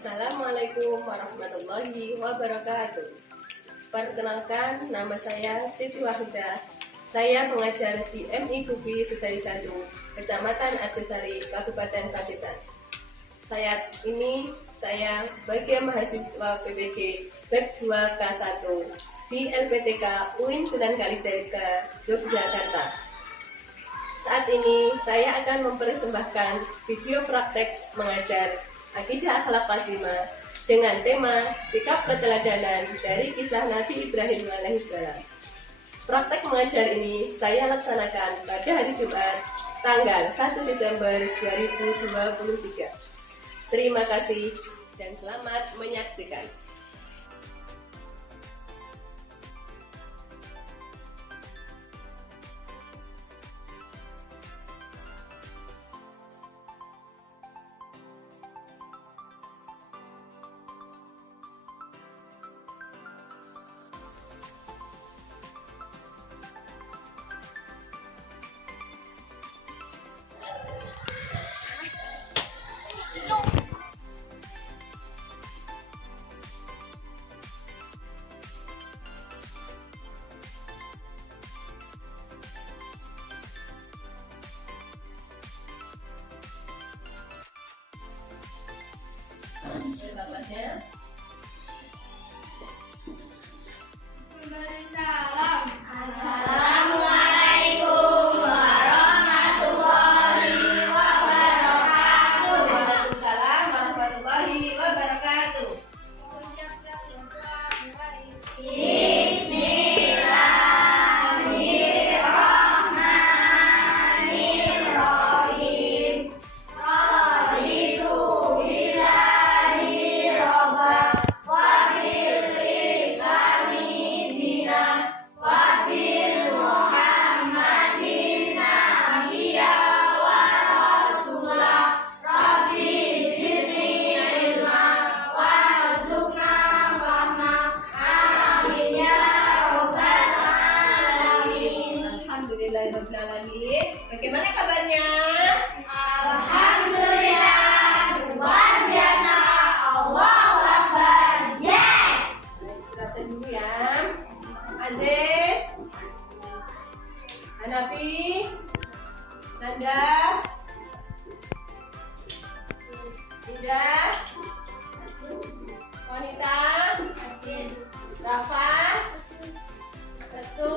Assalamualaikum warahmatullahi wabarakatuh. Perkenalkan, nama saya Siti Wahidah. Saya mengajar di MI Gubi Sudari 1, Kecamatan Arjosari, Kabupaten Pacitan. Saat ini saya sebagai mahasiswa PPG Batch 2 K1 di LPTK UIN Sunan Kalijaga, Yogyakarta. Saat ini saya akan mempersembahkan video praktek mengajar Akidah Akhlak kelas 5 dengan tema sikap keteladanan dari kisah Nabi Ibrahim alaihissalam. Praktek mengajar ini saya laksanakan pada hari Jumat tanggal 1 Desember 2023. Terima kasih dan selamat menyaksikan. Batasnya. Salam. Assalamualaikum warahmatullahi wabarakatuh. Waalaikumsalam warahmatullahi wabarakatuh. Bismillahirrahmanirrahim. Raditu billahi robba wa bil islami dina wa bil muhammadin nabiyya wa rasulah. Rabbi zidni ilma warzuqna fahma. Amin ya rabbal alamin. Alhamdulillahirabbil alamin. Bagaimana kabarnya? Alhamdulillah, luar biasa. Allahu Akbar. Yes. Kita absen dulu ya. Aziz, Hanafi, Nanda, Indah, Wanita, Rafa, Restu,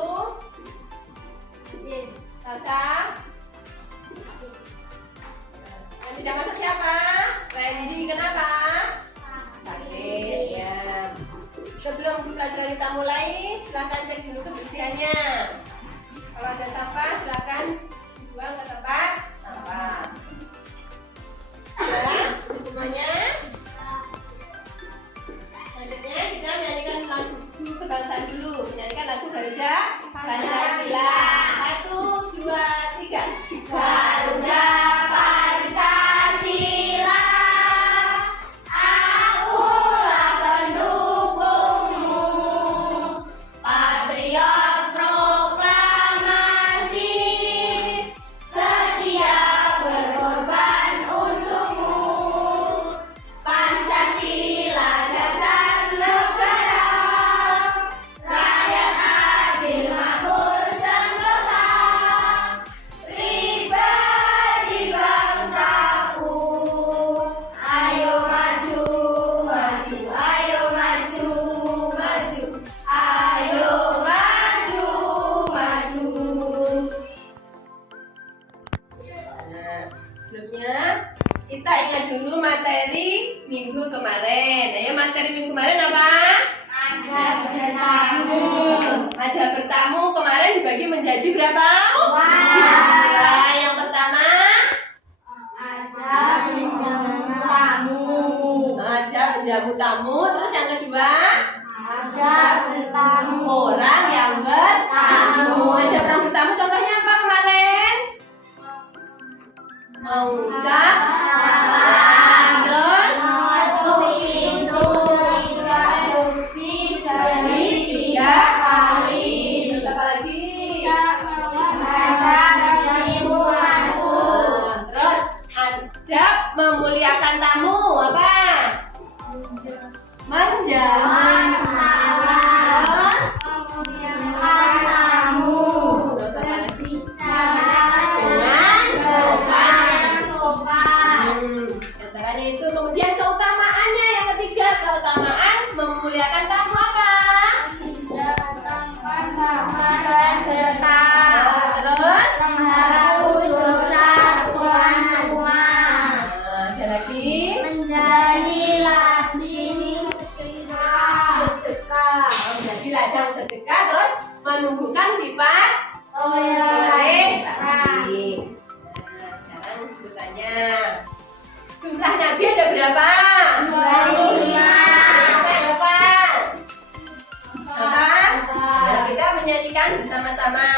Sasa. Yang tidak masuk siapa? Randy, kenapa? Sakit ya. Sebelum pelajaran kita mulai, silahkan cek dulu kebersihannya. Kalau ada sampah, silahkan dibuang ke tempat sampah. Ya, semuanya. Selanjutnya kita menyanyikan lagu kebangsaan dulu. Menyanyikan lagu Garuda Pancasila. 1, 2, 3. Garuda Pancasila, akulah pendukungmu, patriot proklamasi, sedia berkorban untukmu. Pancasila dasar negara, rakyat adil makmur sentosa, pribadi bangsaku. Ayo maju, maju, ayo maju, maju, ayo maju, maju. Nah, sebelumnya kita ingat dulu materi minggu kemarin. Ayo, materi minggu kemarin apa? Ada bertamu. Ada bertamu. Kemarin dibagi menjadi berapa? Dua. Yang pertama Ada menjamu tamu. ada penjamu tamu. Terus yang kedua Ada bertamu. orang yang bertamu. Ada orang bertamu. Contohnya apa kemarin? Mengucap salam. Terus Satu pintu tidak lebih dari 3 kali. terus apa lagi? Ada pintu masuk. Terus adab memuliakan tamu. Apa? menjawab. Terus memuliakan tamu, terus apa lagi? bicara Dengan sopan. Antaranya itu. Kemudian keutamaannya yang ketiga, keutamaan memuliakan tamu apa? Datangkan rahmat dan berkah, Terus menghapus dosa tuan rumah, ada lagi. menjadi ladang sedekah, Menjadi ladang sedekah. Terus menumbuhkan sifat baik. kasih. Nah, sekarang bertanya, jumlah nabi ada berapa? 25. Siapa yang hafal? Hafal? Nah, kita menyanyikan bersama-sama.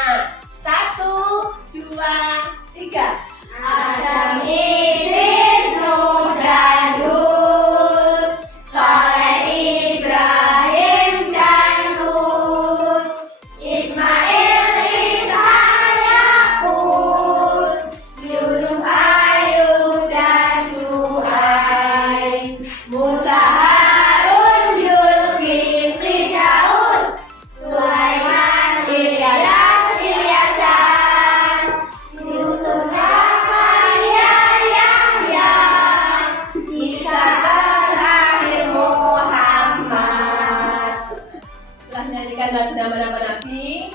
1, 2, 3. Adam, Idris, Nuh, dan Hud, Saleh, Ibrahim, dan Lut, Ismail, Ishak, Yakub, Yusuf, Ayub, dan Syuaib, Musa, Harun, Zulkifli, Daud, Sulaiman, Ilyas, Ilyasan, Yusuf, Zakaria, Yahya, Isa, terakhir Muhammad. Setelah menyanyikan nama-nama nabi,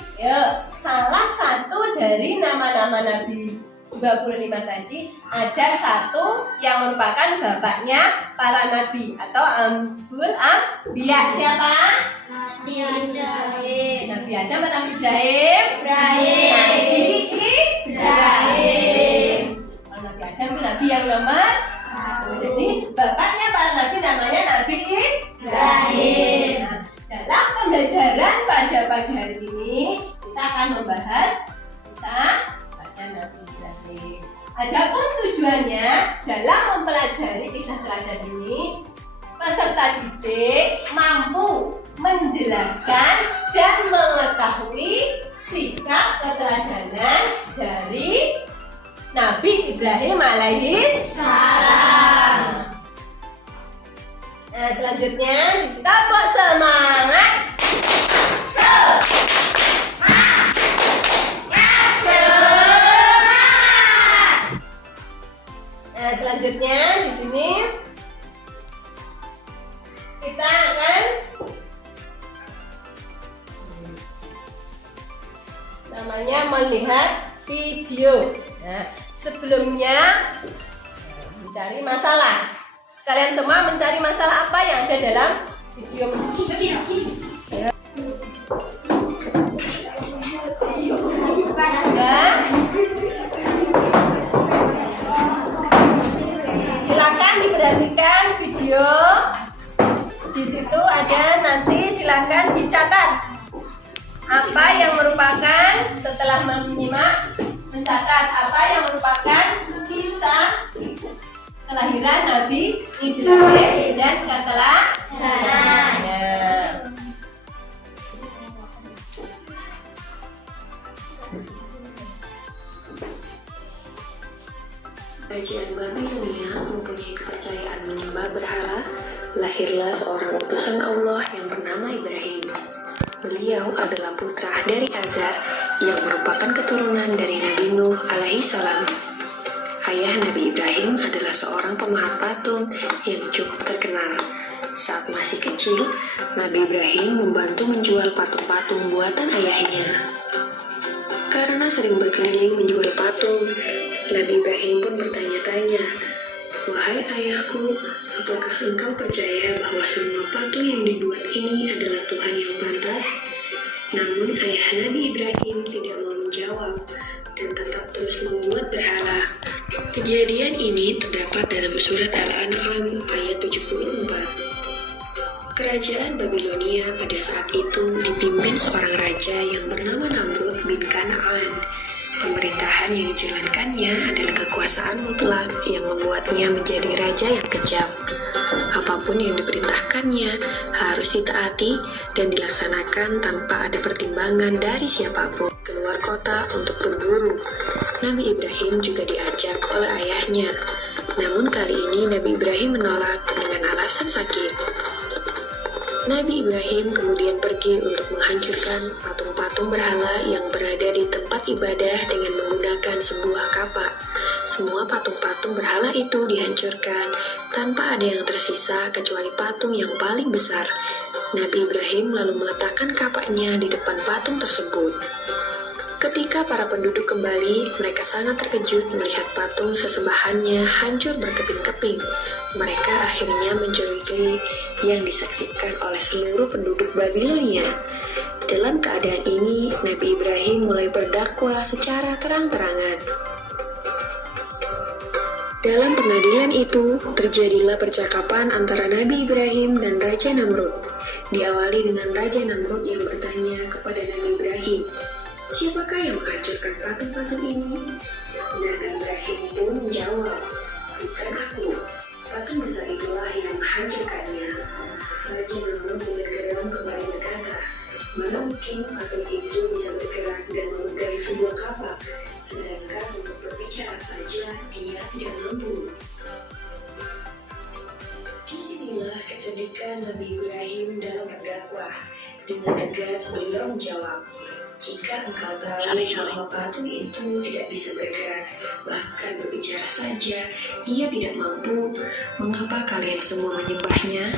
salah satu dari nama-nama nabi 25 tadi ada satu yang merupakan bapaknya para nabi atau Ambul Ambiya. Siapa? Nabi Ibrahim. Nabi Adam atau Nabi Ibrahim? Nabi Ibrahim. Kalau Nabi Adam itu nabi yang nomor 1. Jadi bapaknya para nabi namanya Nabi Ibrahim. Nah, dalam pembelajaran pada pagi hari ini kita akan membahas kisah pada Nabi Ibrahim. Adapun tujuannya dalam mempelajari kisah teladan ini, peserta didik mampu menjelaskan dan mengetahui sikap keteladanan dari Nabi Ibrahim alaihis salam. Nah, selanjutnya kita bersemangat. Nah, selanjutnya di sini kita akan namanya melihat video. Nah, sebelumnya mencari masalah. Kalian semua mencari masalah apa yang ada dalam video ini? Silakan diperhatikan video. Di situ ada nanti, silakan dicatat apa yang merupakan, setelah menyimak, mencatat apa yang merupakan kisah kelahiran Nabi Ibrahim dan keteladanan. Kerajaan Babilonia mempunyai kepercayaan menyembah berhala. Lahirlah seorang utusan Allah yang bernama Ibrahim. Beliau adalah putra dari Azar yang merupakan keturunan dari Nabi Nuh alaihi salam. Ayah Nabi Ibrahim adalah seorang pemahat patung yang cukup terkenal. Saat masih kecil, Nabi Ibrahim membantu menjual patung-patung buatan ayahnya. Karena sering berkeliling menjual patung, Nabi Ibrahim pun bertanya-tanya, "Wahai ayahku, apakah engkau percaya bahwa semua patung yang dibuat ini adalah Tuhan yang pantas?" Namun ayah Nabi Ibrahim tidak mau menjawab dan tetap terus membuat berhala. Kejadian ini terdapat dalam surat Al-An'am ayat 74. Kerajaan Babilonia pada saat itu dipimpin seorang raja yang bernama Namrud bin Kan'an. Pemerintahan yang dijalankannya adalah kekuasaan mutlak yang membuatnya menjadi raja yang kejam. Apapun yang diperintahkannya harus ditaati dan dilaksanakan tanpa ada pertimbangan dari siapapun. Keluar kota untuk berburu. Nabi Ibrahim juga diajak oleh ayahnya. Namun kali ini Nabi Ibrahim menolak dengan alasan sakit. Nabi Ibrahim kemudian pergi untuk menghancurkan patung-patung berhala yang berada di tempat ibadah dengan menggunakan sebuah kapak. Semua patung-patung berhala itu dihancurkan tanpa ada yang tersisa kecuali patung yang paling besar. Nabi Ibrahim lalu meletakkan kapaknya di depan patung tersebut. Ketika para penduduk kembali, mereka sangat terkejut melihat patung sesembahannya hancur berkeping-keping. Mereka akhirnya mencurigai yang disaksikan oleh seluruh penduduk Babilonia. Dalam keadaan ini, Nabi Ibrahim mulai berdakwah secara terang-terangan. Dalam pengadilan itu, terjadilah percakapan antara Nabi Ibrahim dan Raja Namrud. Diawali dengan Raja Namrud yang bertanya kepada Nabi Ibrahim, "Siapakah yang menghancurkan patung-patung ini?" Nabi Ibrahim pun menjawab, "Bukan aku. Patung besar itulah yang menghancurkannya." Raja Namrud dengan geram kembali berkata, "Mana mungkin patung itu bisa bergerak dan memegang sebuah kapak, sedangkan untuk berbicara saja dia tidak mampu." Disinilah kecerdikan Nabi Ibrahim dalam berdakwah. Dengan tegas beliau menjawab, "Jika engkau tahu bahwa patung itu tidak bisa bergerak, bahkan berbicara saja, ia tidak mampu, mengapa kalian semua menyembahnya?"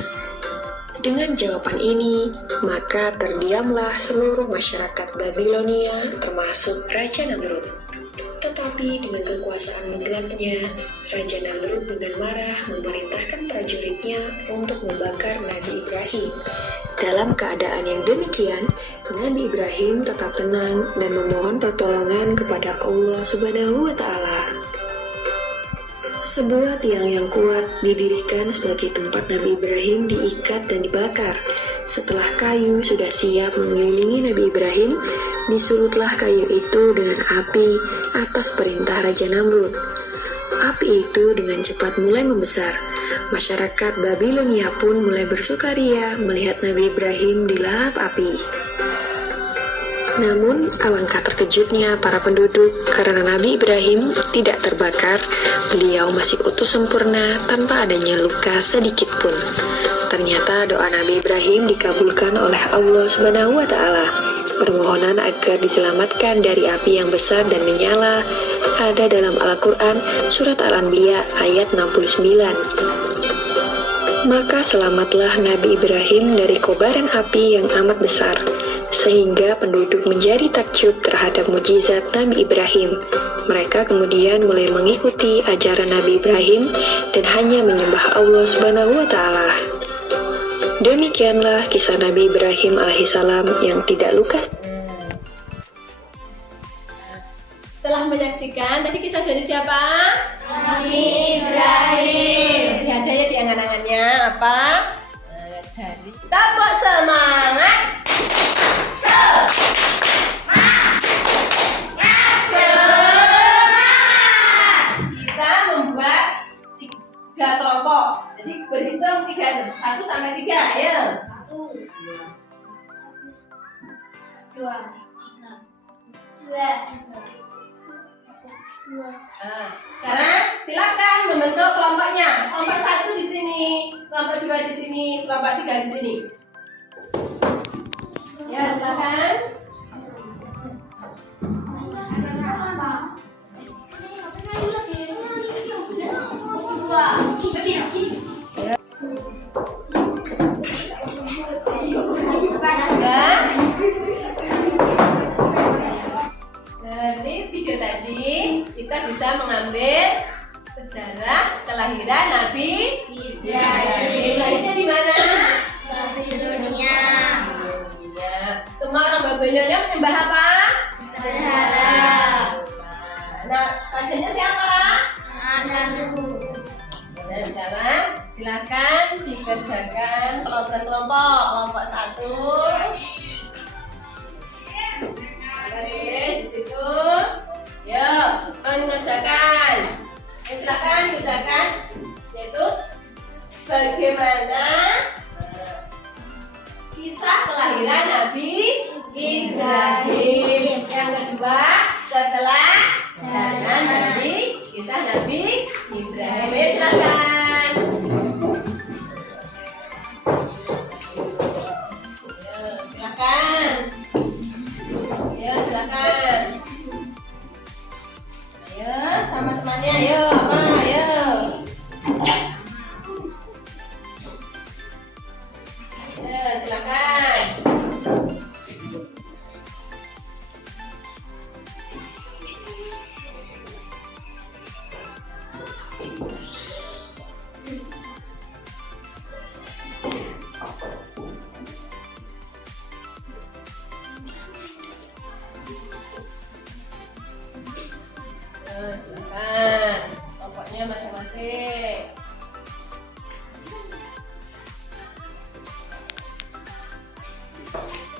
Dengan jawaban ini, maka terdiamlah seluruh masyarakat Babilonia, termasuk Raja Namrud. Tetapi dengan kekuasaan mutlaknya, Raja Namrud dengan marah memerintahkan prajuritnya untuk membakar Nabi Ibrahim. Dalam keadaan yang demikian, Nabi Ibrahim tetap tenang dan memohon pertolongan kepada Allah Subhanahu wa Ta'ala. Sebuah tiang yang kuat didirikan sebagai tempat Nabi Ibrahim diikat dan dibakar. Setelah kayu sudah siap mengelilingi Nabi Ibrahim, disulutlah kayu itu dengan api atas perintah Raja Namrud. Api itu dengan cepat mulai membesar. Masyarakat Babilonia pun mulai bersukaria melihat Nabi Ibrahim dilahap api. Namun, alangkah terkejutnya para penduduk karena Nabi Ibrahim tidak terbakar. Beliau masih utuh sempurna tanpa adanya luka sedikit pun. Ternyata doa Nabi Ibrahim dikabulkan oleh Allah Subhanahu wa Ta'ala. Permohonan agar diselamatkan dari api yang besar dan menyala ada dalam Al-Quran Surat Al-Anbiya ayat 69. Maka selamatlah Nabi Ibrahim dari kobaran api yang amat besar, sehingga penduduk menjadi takjub terhadap mukjizat Nabi Ibrahim. Mereka kemudian mulai mengikuti ajaran Nabi Ibrahim dan hanya menyembah Allah Subhanahu wa Ta'ala. Demikianlah kisah Nabi Ibrahim alaihissalam yang tidak luka. Setelah menyaksikan tadi kisah dari siapa? Nabi Ibrahim. Masih ada ya di angan-angannya apa? Dari Tepuk semangat. Kita membuat 3 kelompok. Jadi berhitung 1 sampai 3 ya. 1, 2, 3, 2. Nah, sekarang silakan membentuk kelompoknya. Kelompok 1 di sini, kelompok 2 di sini, kelompok 3 di sini. Ya, silakan. Dari video tadi kita bisa mengambil sejarah kelahiran Nabi Ibrahim. Lahirnya di mana? Babilonia. Semua orang Babilonia menyembah apa? Berhala. Nah, rajanya siapa? Namrud. Nah, sekarang silakan dikerjakan kelompok. Kelompok 1. Tulis di situ. Yuk, mengerjakan. Silakan kerjakan. Yaitu bagaimana kisah kelahiran Nabi Ibrahim. Yang kedua, setelah jalan Nabi, kisah Nabi Ibrahim. Silakan. silakan. Ayo, sama temannya, ayo, Ma, ayo. Ayo, silakan. Silakan, kelompoknya masing-masing.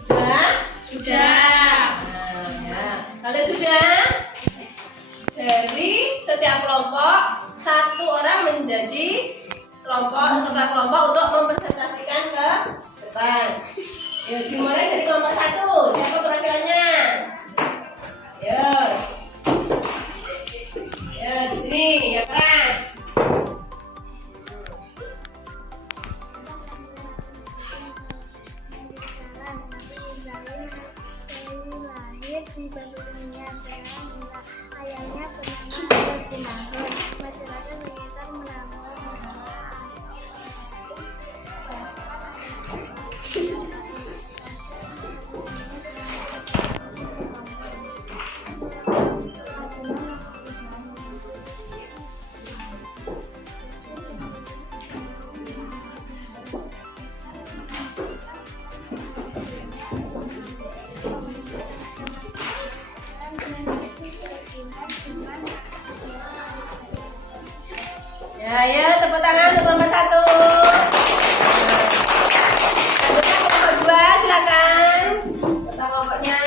Sudah? Sudah. Nah, ya. Kalau sudah, dari setiap kelompok satu orang menjadi ketua kelompok untuk mempresentasikan ke depan. Yuk, dimulai dari kelompok 1. Siapa perwakilannya? Yuk. Ya, di sini, ya keras. Lahir di Babilonia, sekarang ayahnya bernama Azar bin Nahor. Masyarakat sekitar menambah Ya, ya, tepuk tangan untuk kelompok 1. Selanjutnya kelompok 2, silakan. Kota kelompoknya.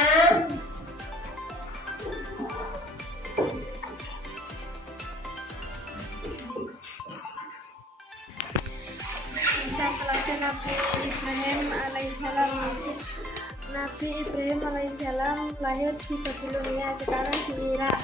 Kisah teladan Nabi Ibrahim alaihissalam. Nabi Ibrahim alaihissalam lahir di Babilonia, sekarang di Irak.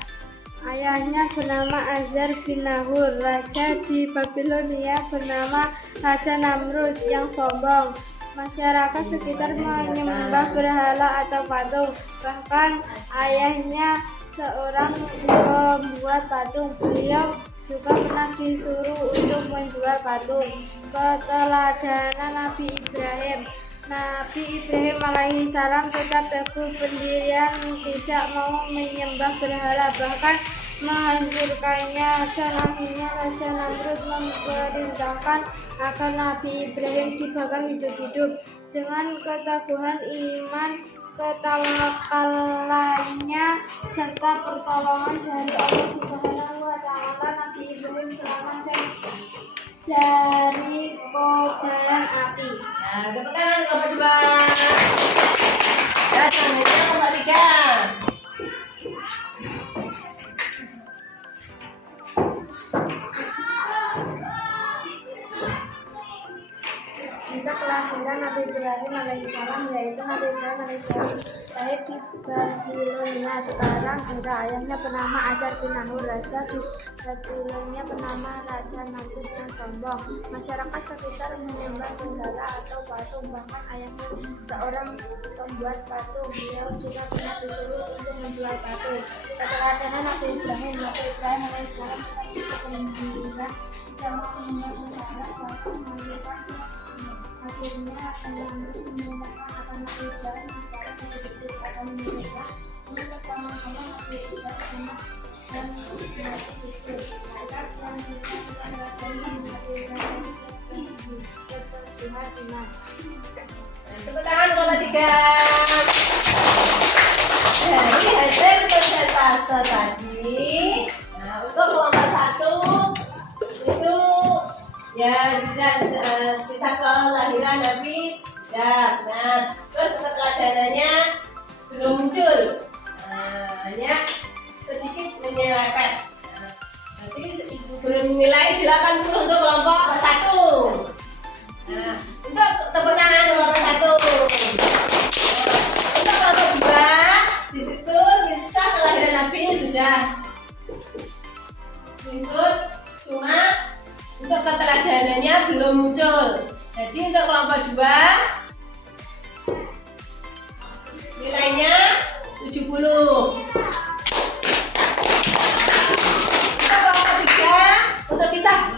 Ayahnya bernama Azar bin Nahur. Raja di Babilonia bernama Raja Namrud yang sombong. Masyarakat sekitar menyembah berhala atau patung. Bahkan ayahnya seorang pembuat patung. Beliau juga pernah disuruh untuk menjual patung. Keteladanan Nabi Ibrahim. Nabi Ibrahim alaihissalam tetap teguh pendirian, tidak mau menyembah berhala, bahkan menghancurkannya. Dan akhirnya Raja Namrud memerintahkan agar Nabi Ibrahim dibakar hidup-hidup. Dengan keteguhan iman, ketawakalannya, serta pertolongan dari Allah Subhanahu wa Ta'ala, Nabi Ibrahim selamat dari kobaran api. Nah, tepuk tangan kelompok 2. Ya, selanjutnya kelompok 3. Kisah kelahiran Nabi Ibrahim alaihissalam, yaitu Nabi Ibrahim alaihissalam lahir di Babilonia, sekarang Irak. Ayahnya bernama Azar bin Nahur. Raja di Babilonia bernama Raja Namrud yang sombong. Masyarakat sekitar menyembah berhala atau patung, bahkan ayahnya seorang pembuat patung. Beliau juga pernah disuruh untuk menjual patung. Keteladanan Nabi Ibrahim alaihissalam tetap pendirian, tidak mau menyembah berhala, bahkan menggunakan. Akhirnya Namrud menyatakan akan Nabi Ibrahim akan menyembah. Ini pertama-tama Nabi Ibrahim dan Nabi itu agar yang bisa kita lakukan Nabi Ibrahim seperti hatinya. Tepuk tangan kelompok 3. Dari hasil persentase tadi, nah untuk kelompok 1 itu ya sudah sisa kelahiran Nabi sudah. Nah, terus keteladanannya belum muncul. Nah, hanya sedikit menyerempet. Nah, nanti belum nilai 80 untuk kelompok 1. Nah, untuk tepuk tangan kelompok 1. Untuk kelompok 2 di situ bisa kelahiran Nabi sudah. Untuk cuma untuk keteladanannya belum muncul. Jadi untuk kelompok 2 nilainya 70. Kita kelompok ketiga untuk kisah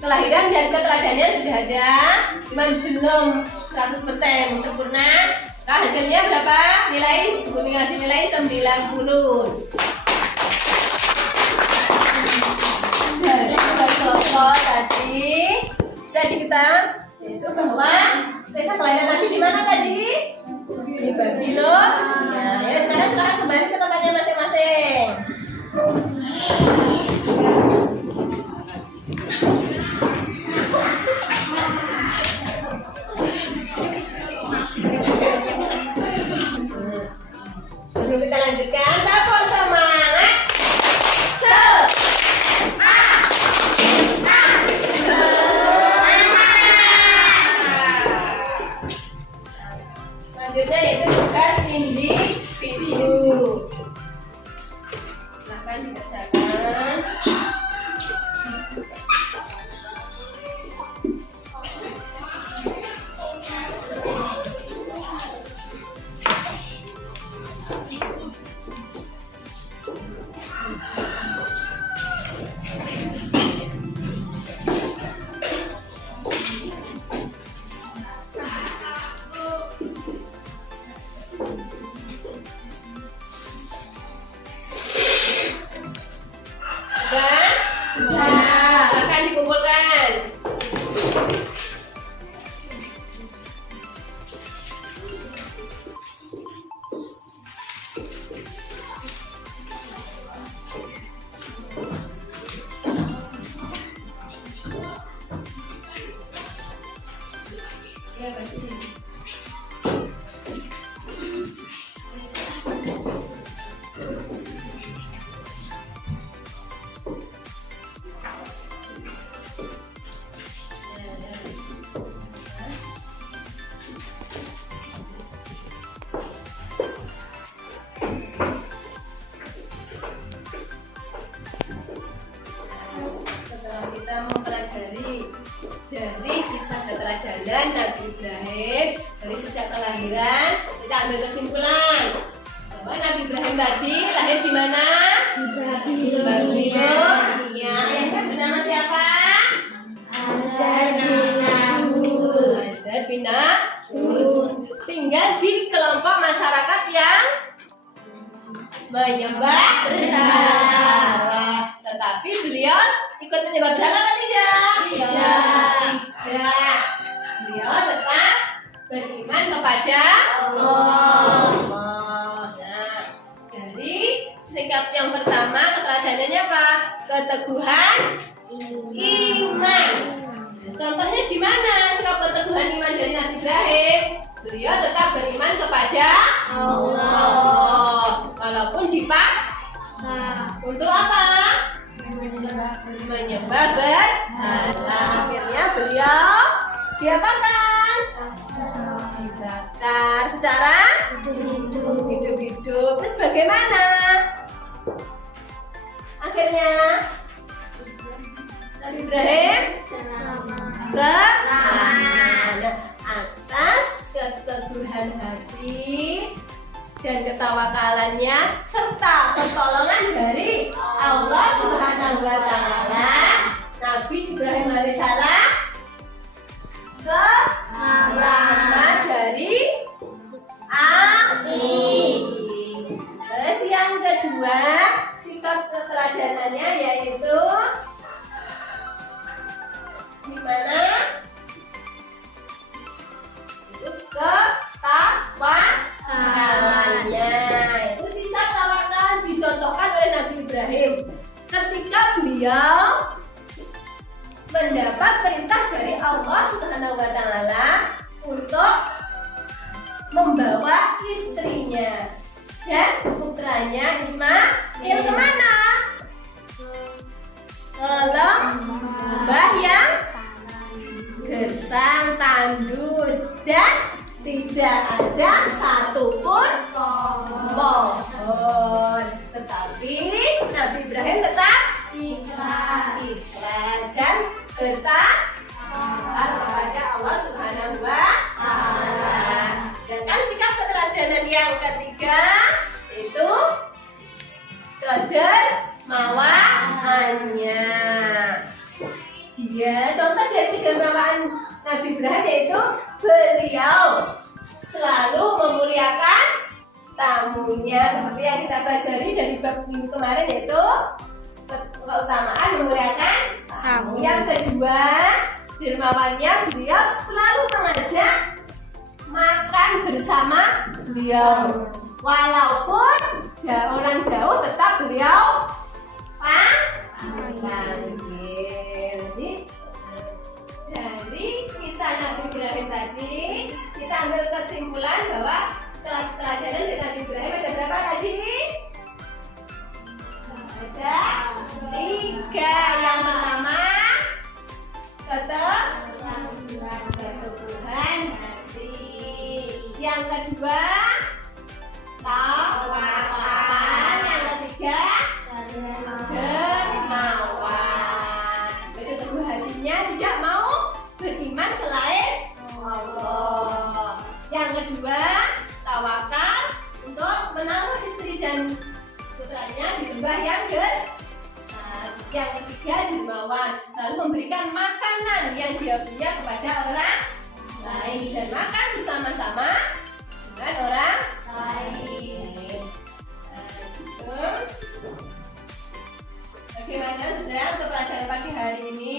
kelahiran dan keteladanan sudah ada, cuman belum 100% sempurna. Nah, hasilnya berapa? Nilai, Bu ngasih nilai 90. Dari kelompok tadi jadi kita yaitu bahwa kisah kelahiran Nabi di mana tadi? Di Babylon. Ya, sekarang kembali ke tempatnya masing-masing. Sebelum kita lanjutkan, tepuk semangat. Selanjutnya yaitu tugas individu. Silakan dikerjakan. Akan dikumpulkan. Ya, pasti. Setelah kita mempelajari dari kisah keteladanan Nabi Ibrahim dari sejak kelahiran, kita ambil kesimpulan bahwa Nabi Ibrahim tadi lahir di mana? Di Babylon. Ya, ayahnya bernama siapa? Azar bin Nahur. Tinggal di kelompok masyarakat yang menyembah berhala. Tetapi beliau ikut menyembah berhala atau tidak? Tidak. Beliau tetap beriman kepada Allah. Nah, dari sikap yang pertama keteladanannya apa? Keteguhan iman. Contohnya di mana sikap keteguhan iman dari Nabi Ibrahim? Beliau tetap beriman kepada Allah. Walaupun dipaksa. Untuk apa? Menyembah berhala. Akhirnya beliau diapakan? Dibakar secara hidup-hidup. Terus bagaimana? Akhirnya Nabi Ibrahim selamat atas keteguhan hati dan ketawakalannya serta pertolongan dari Allah Subhanahu wa Ta'ala. Nabi Ibrahim alaihissalam selamat dari api. Terus yang kedua, sikap keteladanannya yaitu di mana? Itu ketawakalannya. Itu sikap tawakal dicontohkan oleh Nabi Ibrahim ketika beliau mendapat perintah dari Allah Subhanahu wa Ta'ala untuk membawa istrinya dan putranya Ismail kemana? Ke lembah yang gersang, tandus, dan tidak ada satupun pohon. Tetapi Nabi Ibrahim tetap ikhlas dan bertaat kepada Allah Subhanahu wa Ta'ala. Dan kan sikap keteladanan yang ketiga itu dermawannya. Contoh dari dermawan Nabi Ibrahim yaitu beliau selalu memuliakan tamunya, seperti yang kita pelajari dari bab minggu kemarin, yaitu keutamaan memuliakan tamu. Yang kedua, dermawannya, beliau selalu mengajak makan bersama beliau, walaupun orang jauh tetap beliau panggil. Dari kisah Nabi Ibrahim tadi kita ambil kesimpulan bahwa pelajaran dari Nabi Ibrahim ada berapa tadi? Ada 3. Yang pertama, keteguhan hati. Yang kedua, tawakal. Yang ketiga, dermawan. Itu teguh hatinya, tidak mau beriman selain Allah. Yang kedua, tawakal untuk menaruh istri dan putranya di lembah yang besar. Yang ketiga, dermawan, selalu memberikan makanan yang dia punya kepada orang lain dan makan bersama-sama dengan orang lain. Bagaimana saudara untuk pelajaran pagi hari ini?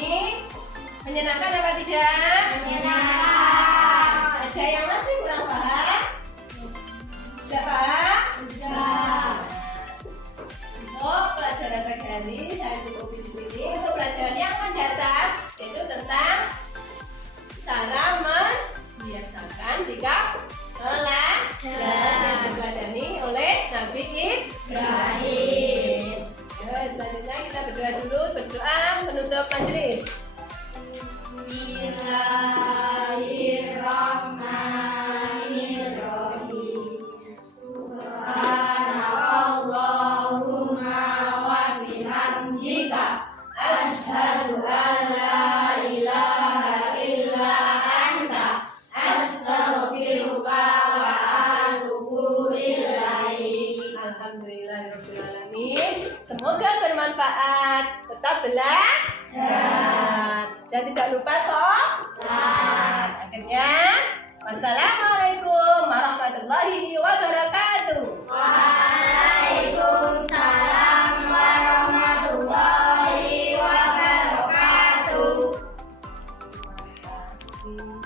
Menyenangkan apa tidak? Menyenangkan. Ada yang masih kurang paham? Sudah paham? Sudah. Untuk pelajaran pagi hari ini saya cukupi di sini. Untuk pelajaran yang mendatang yaitu tentang cara membiasakan sikap teladan yang diteladani oleh Nabi Ibrahim. Selanjutnya kita berdoa dulu, berdoa menutup majelis. Bismillahirrahmanirrahim. Subhanallahumma wa bihamdika asyhadu an la ilaha illa anta astaghfiruka wa atubu ilaik. Alhamdulillahirabbil alamin. Semoga bermanfaat. Tetap belajar dan tidak lupa sholat. Akhirnya, wassalamualaikum warahmatullahi wabarakatuh. Waalaikumsalam warahmatullahi wabarakatuh. Terima kasih.